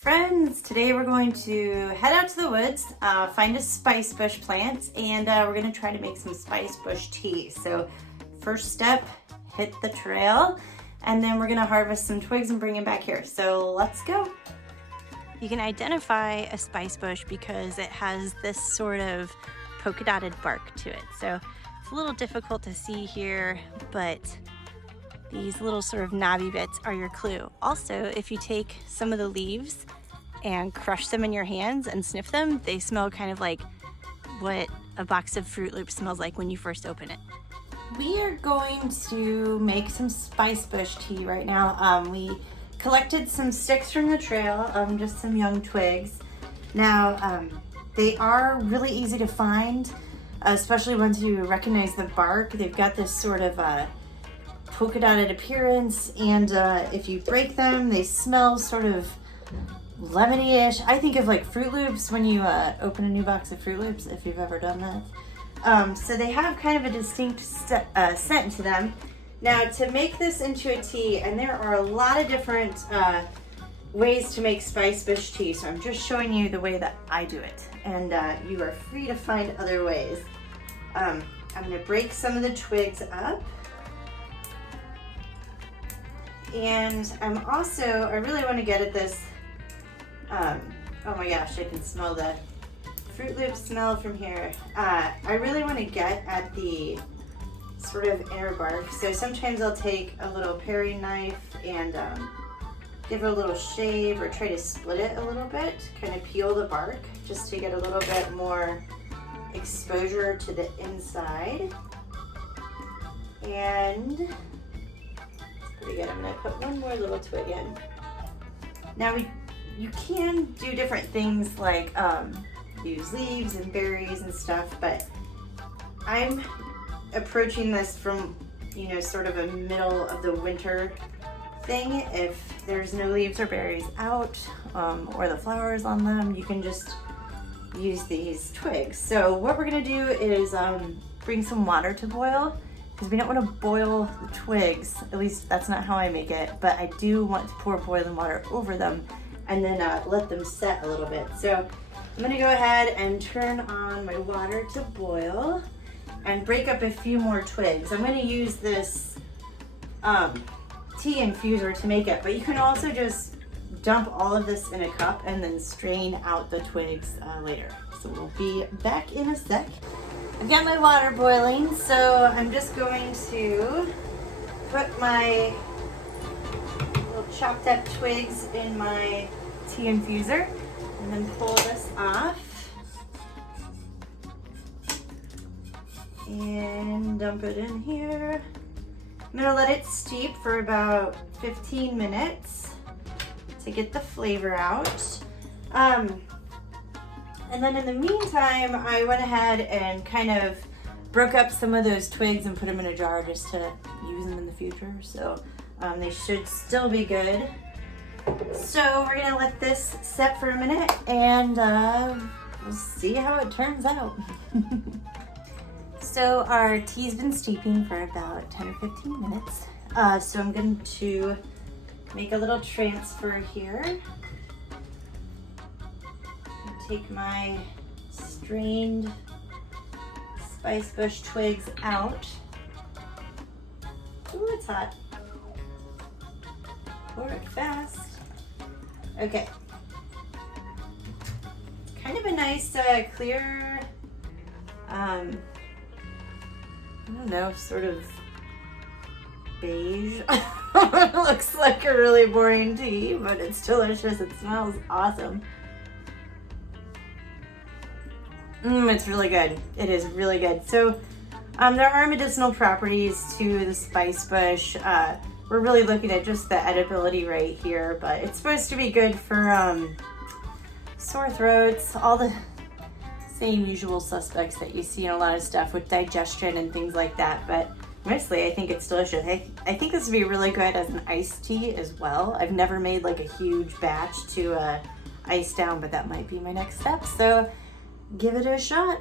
Friends, today we're going to head out to the woods, find a spice bush plant, and we're going to try to make some spice bush tea. So first step, hit the trail, and then we're going to harvest some twigs and bring them back here. So let's go. You can identify a spice bush because it has this sort of polka dotted bark to it. So it's a little difficult to see here, but these little sort of knobby bits are your clue. Also, if you take some of the leaves and crush them in your hands and sniff them, they smell kind of like what a box of Fruit Loops smells like when you first open it. We are going to make some spice bush tea right now. We collected some sticks from the trail, just some young twigs. Now, they are really easy to find, especially once you recognize the bark. They've got this sort of polka dotted appearance, and if you break them, they smell sort of lemony-ish. I think of like Fruit Loops when you open a new box of Fruit Loops, if you've ever done that. So they have kind of a distinct scent to them. Now, to make this into a tea, and there are a lot of different ways to make spice bush tea, so I'm just showing you the way that I do it, and you are free to find other ways. I'm going to break some of the twigs up. And I really want to get at this, oh my gosh, I can smell the Fruit Loop smell from here. I really want to get at the sort of inner bark. So sometimes I'll take a little paring knife and give it a little shave or try to split it a little bit, kind of peel the bark just to get a little bit more exposure to the inside. And pretty good. I'm going to put one more little twig in. Now you can do different things like use leaves and berries and stuff, but I'm approaching this from, sort of a middle of the winter thing. If there's no leaves or berries out or the flowers on them, you can just use these twigs. So what we're going to do is bring some water to boil, because we don't want to boil the twigs. At least that's not how I make it, but I do want to pour boiling water over them and then let them set a little bit. So I'm gonna go ahead and turn on my water to boil and break up a few more twigs. I'm gonna use this tea infuser to make it, but you can also just dump all of this in a cup and then strain out the twigs later. So we'll be back in a sec. I've got my water boiling, so I'm just going to put my little chopped up twigs in my tea infuser and then pull this off and dump it in here. I'm gonna let it steep for about 15 minutes to get the flavor out. And then in the meantime, I went ahead and kind of broke up some of those twigs and put them in a jar just to use them in the future. So they should still be good. So we're gonna let this set for a minute and we'll see how it turns out. So our tea's been steeping for about 10 or 15 minutes. So I'm going to make a little transfer here. Take my strained spice bush twigs out. Ooh, it's hot. Pour it fast. Okay. It's kind of a nice clear, I don't know, sort of beige. It looks like a really boring tea, but it's delicious. It smells awesome. It's really good. It is really good. So there are medicinal properties to the spice bush. We're really looking at just the edibility right here, but it's supposed to be good for sore throats, all the same usual suspects that you see in a lot of stuff with digestion and things like that. But mostly I think it's delicious. I think this would be really good as an iced tea as well. I've never made like a huge batch to ice down, but that might be my next step. So give it a shot.